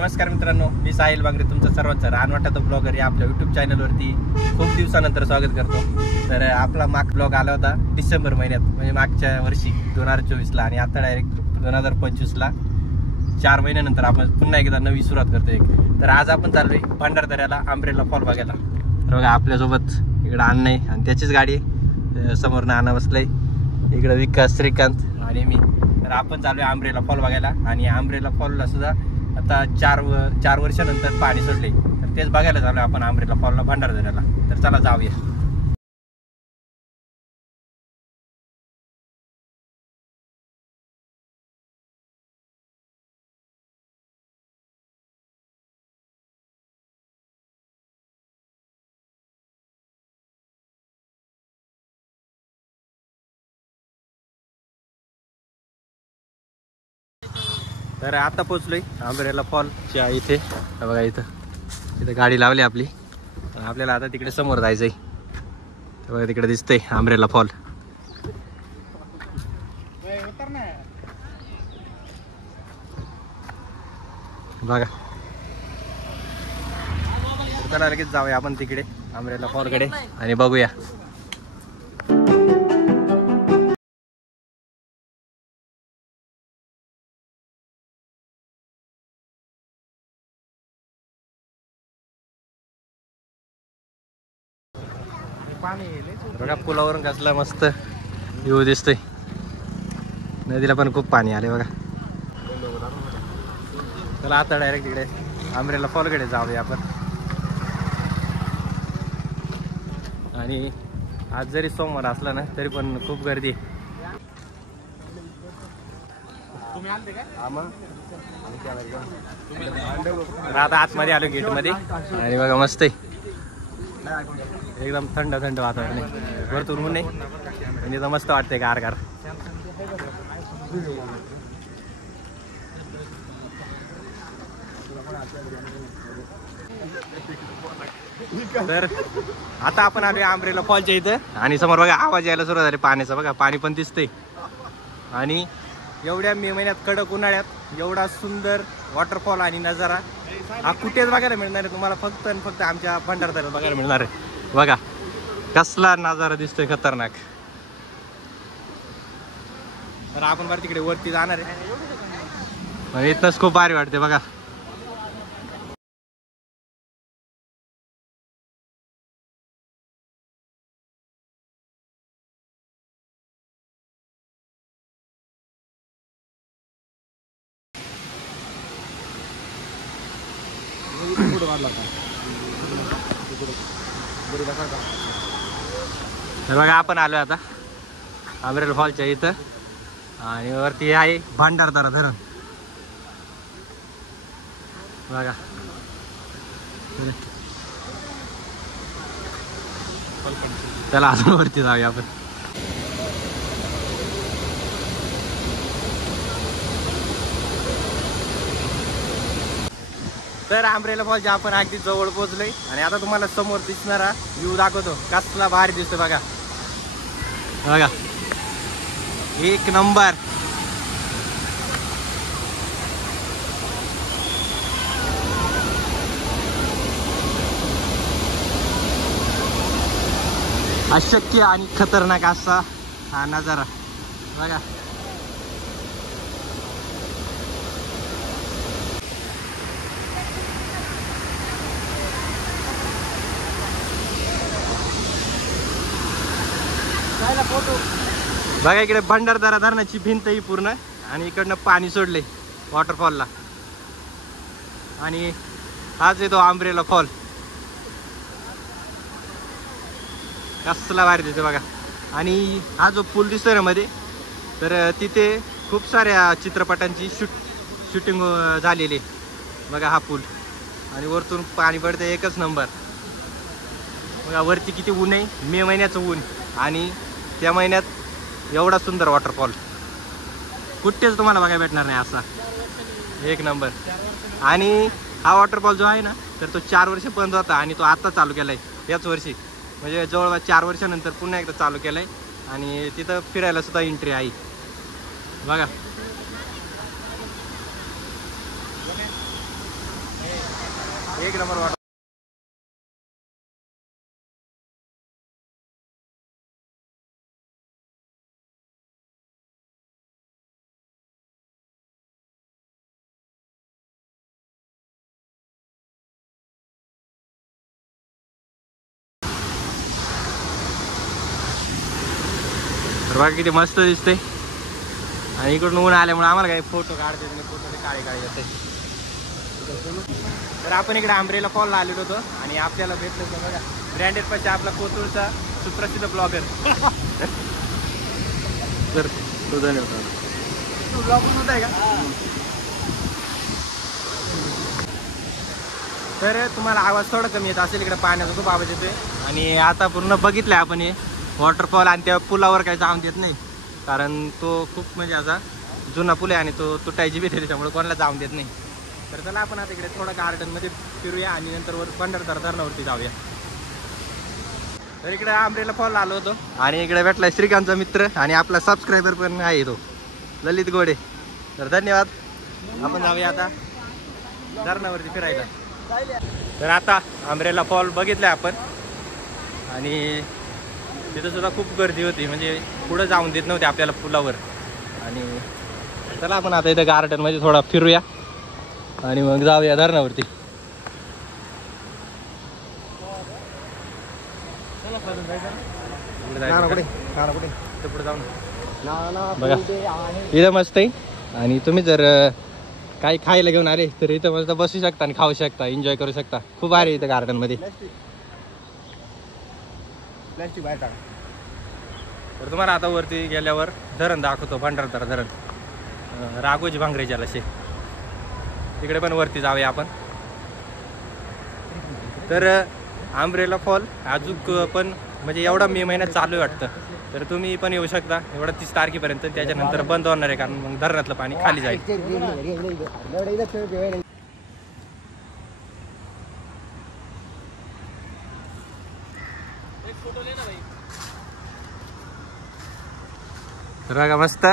नमस्कार मित्रांनो, मी साहिल बागरे तुमचं सर्वांचं रानवाटाचा ब्लॉगर या आपल्या यूट्यूब चॅनलवरती खूप दिवसानंतर स्वागत करतो। तर आपला माग ब्लॉग आला होता डिसेंबर महिन्यात, म्हणजे मागच्या वर्षी 2024ला, आणि आता डायरेक्ट 2025ला 4 महिन्यानंतर आपण पुन्हा एकदा नवी सुरुवात करतोय। तर आज आपण चाललोय भंडारदऱ्याला अम्ब्रेला फॉल बघायला। तर बघा आपल्यासोबत इकडे अण्णा आहे आणि त्याचीच गाडी आहे, समोर नाना बसलाय, इकडे विकास, श्रीकांत आणि मी। तर आपण चालू आहे अम्ब्रेला फॉल बघायला, आणि अम्ब्रेला फॉलला सुद्धा आता 4 वर्षानंतर पाणी सोडले। तर तेच बघायला चालू आहे आपण अम्ब्रेला फॉलला भंडारदऱ्याला। तर चला जाऊया। तर आता पोहोचलोय अम्ब्रेला फॉलच्या इथे। बघा इथं गाडी लावली आपली, आपल्याला आता तिकडे समोर जायचंय। बघा तिकडे दिसतंय अम्ब्रेला फॉल। बघा चला लगेच जाऊया आपण तिकडे अम्ब्रेला फॉलकडे आणि बघूया। बघा पुलावरून कसला मस्त व्ह्यू दिसतोय, नदीला पण खूप पाणी आले बघा। चला आता डायरेक्ट तिकडे अम्ब्रेला फॉलकडे जाऊया आपण। आणि आज जरी सोमवार असला ना तरी पण खूप गर्दी आहे। आता आतमध्ये आलो गेट मध्ये, आणि बघा मस्त आहे, एकदम थंड थंड वातावरण आहे, वरतून ऊन आहे आणि इथं मस्त वाटतंय गार। तर आता आपण आलोय अम्ब्रेला फॉलच्या इथं, आणि समोर बघा आवाज यायला सुरुवात झाली पाण्याचा। बघा पाणी पण दिसतंय, आणि एवढ्या मे महिन्यात कडक उन्हाळ्यात एवढा सुंदर वॉटरफॉल आणि नजारा हा कुठेच बघायला मिळणार आहे तुम्हाला, फक्त आणि फक्त आमच्या भंडारदऱ्यात बघायला मिळणार आहे। बघा कसला नजारा दिसतोय खतरनाक। तर आपण बरं तिकडे वरती जाणार आहे, इथनच खूप भारी वाटते बघा। तर बघा आपण आलो आता अम्ब्रेला फॉलच्या इथं, आणि वरती आहे भंडारदरा धरण बघा। चला अजून वरती जाऊया आपण। तर अम्ब्रेला फॉलच्या आपण अगदी जवळ पोहोचलोय, आणि आता तुम्हाला समोर दिसणारा व्ह्यू दाखवतो, कसला भारी दिसतो बघा। बघा एक नंबर। अशक्य आणि खतरनाक असा हा नजारा बघा। बघा इकडे भंडारदरा धरणाची भिंत ही पूर्ण, आणि इकडनं पाणी सोडले वॉटरफॉलला, आणि हाच येतो अम्ब्रेला फॉल। कसला भारी दिसतो बघा। आणि हा जो पूल दिसतोय ना मध्ये, तर तिथे खूप साऱ्या चित्रपटांची शूटिंग झालेली बघा हा पूल, आणि वरतून पाणी पडते एकच नंबर बघा। वरती किती ऊन आहे, मे महिन्याचं ऊन, आणि त्या महिन्यात एवढा सुंदर वॉटरफॉल कुठेच तुम्हाला बघायला भेटणार नाही असा, एक नंबर। आणि हा वॉटरफॉल जो आहे ना, तर तो 4 वर्ष बंद होता, आणि तो आता चालू केलाय याच वर्षी, म्हणजे जवळपास 4 वर्षानंतर पुन्हा एकदा चालू केलाय, आणि तिथं फिरायला सुद्धा एंट्री आहे बघा। एक नंबर वाटत. तर बघा किती मस्त दिसते. आणि इकडून ऊन आल्यामुळे आम्हाला काही फोटो काढते नाही, फोटो काळे काळे येते. तर आपण इकडे आंब्रेला फॉलला आलेलो होतो आणि आपल्याला भेटलं होतं बघा ब्रँडेड पाशी आपला कोथरूडचा सुप्रसिद्ध ब्लॉगर. तर तो धन्यवाद. तू ब्लॉग होत आहे का? तर तुम्हाला आवाज थोडा कमी येत असेल, इकडे पाण्याचा खूप आवाज येतोय. आणि आता पूर्ण बघितलंय आपण हे वॉटरफॉल आणि त्या पुलावर काही जाऊन देत नाही, कारण तो खूप म्हणजे असा जुना पूल आहे आणि तो तुटायची भीती त्याच्यामुळे कोणाला जाऊन देत नाही. तर चला आपण आता इकडे थोडं गार्डनमध्ये फिरूया आणि नंतर वर भंडारदरा धरणावरती जाऊया. तर इकडे आंब्रेला फॉल आलो होतो आणि इकडे भेटलाय श्रीकांतचा मित्र आणि आपला सबस्क्रायबर पण आहे तो ललित गोडे. तर धन्यवाद. आपण जाऊया आता धरणावरती फिरायला. तर आता आंब्रेला फॉल बघितलाय आपण आणि तिथं सुद्धा खूप गर्दी होती, म्हणजे पुढं जाऊन देत नव्हते आपल्याला पुलावर. आणि चला आपण आता इथं गार्डनमध्ये थोडा फिरूया आणि मग जाऊया धरणावरती. पुढे जाऊन बघा इथं मस्त आहे. आणि तुम्ही जर काही खायला घेऊन आले तर इथं मस्त बसू शकता आणि खाऊ शकता, एन्जॉय करू शकता. खूप भारी इथं गार्डन मध्ये. तर तुम्हाला आता वरती गेल्यावर धरण दाखवतो, भंडारदरा धरण, राघोजी भांगरे जलाशय. तिकडे पण वरती जाऊया आपण. तर आंब्रेला फॉल अजून पण म्हणजे एवढा मे महिन्यात चालू आहे वाटतं. तर तुम्ही पण येऊ शकता एवढा 30 तारखेपर्यंत. त्याच्यानंतर बंद होणार आहे, कारण मग धरणातलं पाणी खाली जाईल. तर बघा मस्त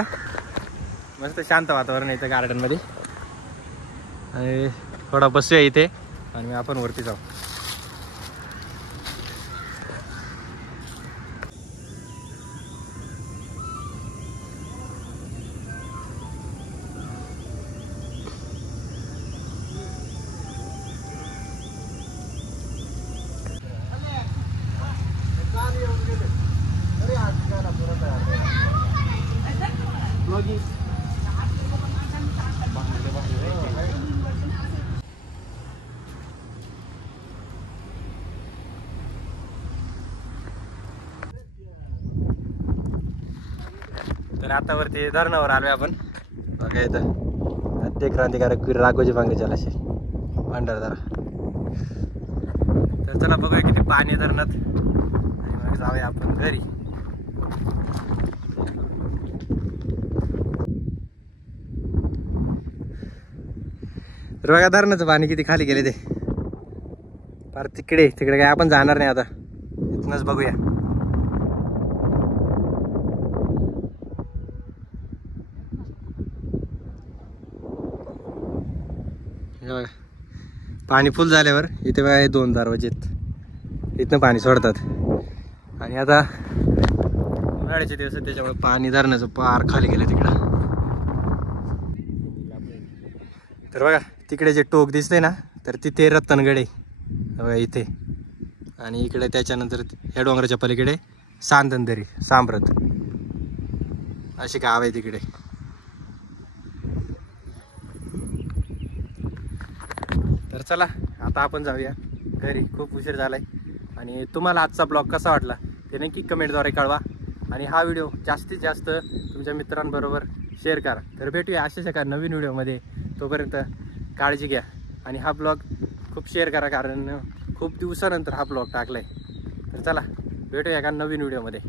मस्त शांत वातावरण आहे इथं गार्डन मध्ये. आणि थोडा बसूया इथे आणि आपण वरती जाऊ. तर आता वरती धरणावर आलोय आपण. बघा इथं आद्य क्रांतिकारक वीर राघोजी भांगरे जलाशय भंडारदरा. तर चला बघूया किती पाणी धरणात आणि मग जाऊया आपण घरी. तर बघा धरणाचं पाणी किती खाली गेले ते फार. तिकडे काय आपण जाणार नाही आता, इथनच बघूया. पाणी फुल झाल्यावर इथे बघा हे 2 दरवाजे आहेत, इथनं पाणी सोडतात. आणि आता उन्हाळ्याचे दिवस आहेत त्याच्यामुळे पाणी धरणाचं पार खाली गेलं तिकडं. तर बघा तिकडे जे टोक दिसते ना, तर तिथे रतनगड आहे बघा इथे. आणि इकडे त्याच्यानंतर ह्या डोंगराच्या पलीकडे सांदनदरी सांब्रत अशी गाव आहे तिकडे. तर चला आता आपण जाऊया घरी, खूप उशीर झालाय. आणि तुम्हाला आजचा ब्लॉग कसा वाटला ते नक्की कमेंटद्वारे कळवा. आणि हा व्हिडिओ जास्तीत जास्त तुमच्या मित्रांबरोबर शेअर करा. तर भेटूया अशाच एका नवीन व्हिडिओमध्ये. तोपर्यंत काळजी घ्या आणि हा ब्लॉग खूप शेअर करा, कारण खूप दिवसानंतर हा ब्लॉग टाकलाय. तर चला भेटूया एका नवीन व्हिडिओमध्ये.